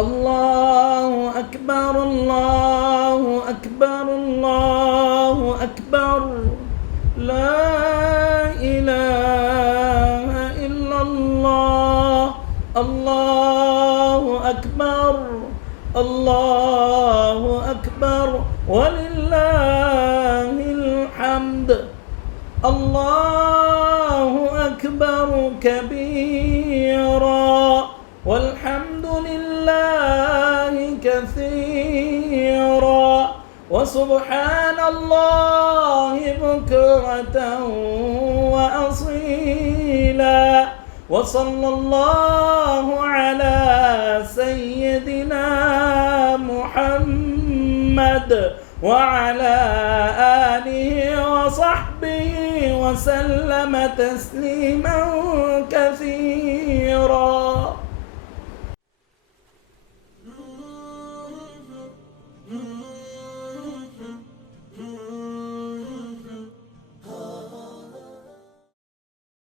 الله أكبر الله أكبر الله أكبر لا إله إلا الله الله أكبر الله أكبر ولله الحمد الله أكبر كبيرا والحمد لله كثيرا وسبحان الله بكرة وأصيلا وصلى الله على سيدنا محمد وعلى آله وصحبه وسلم تسليما كثيرا.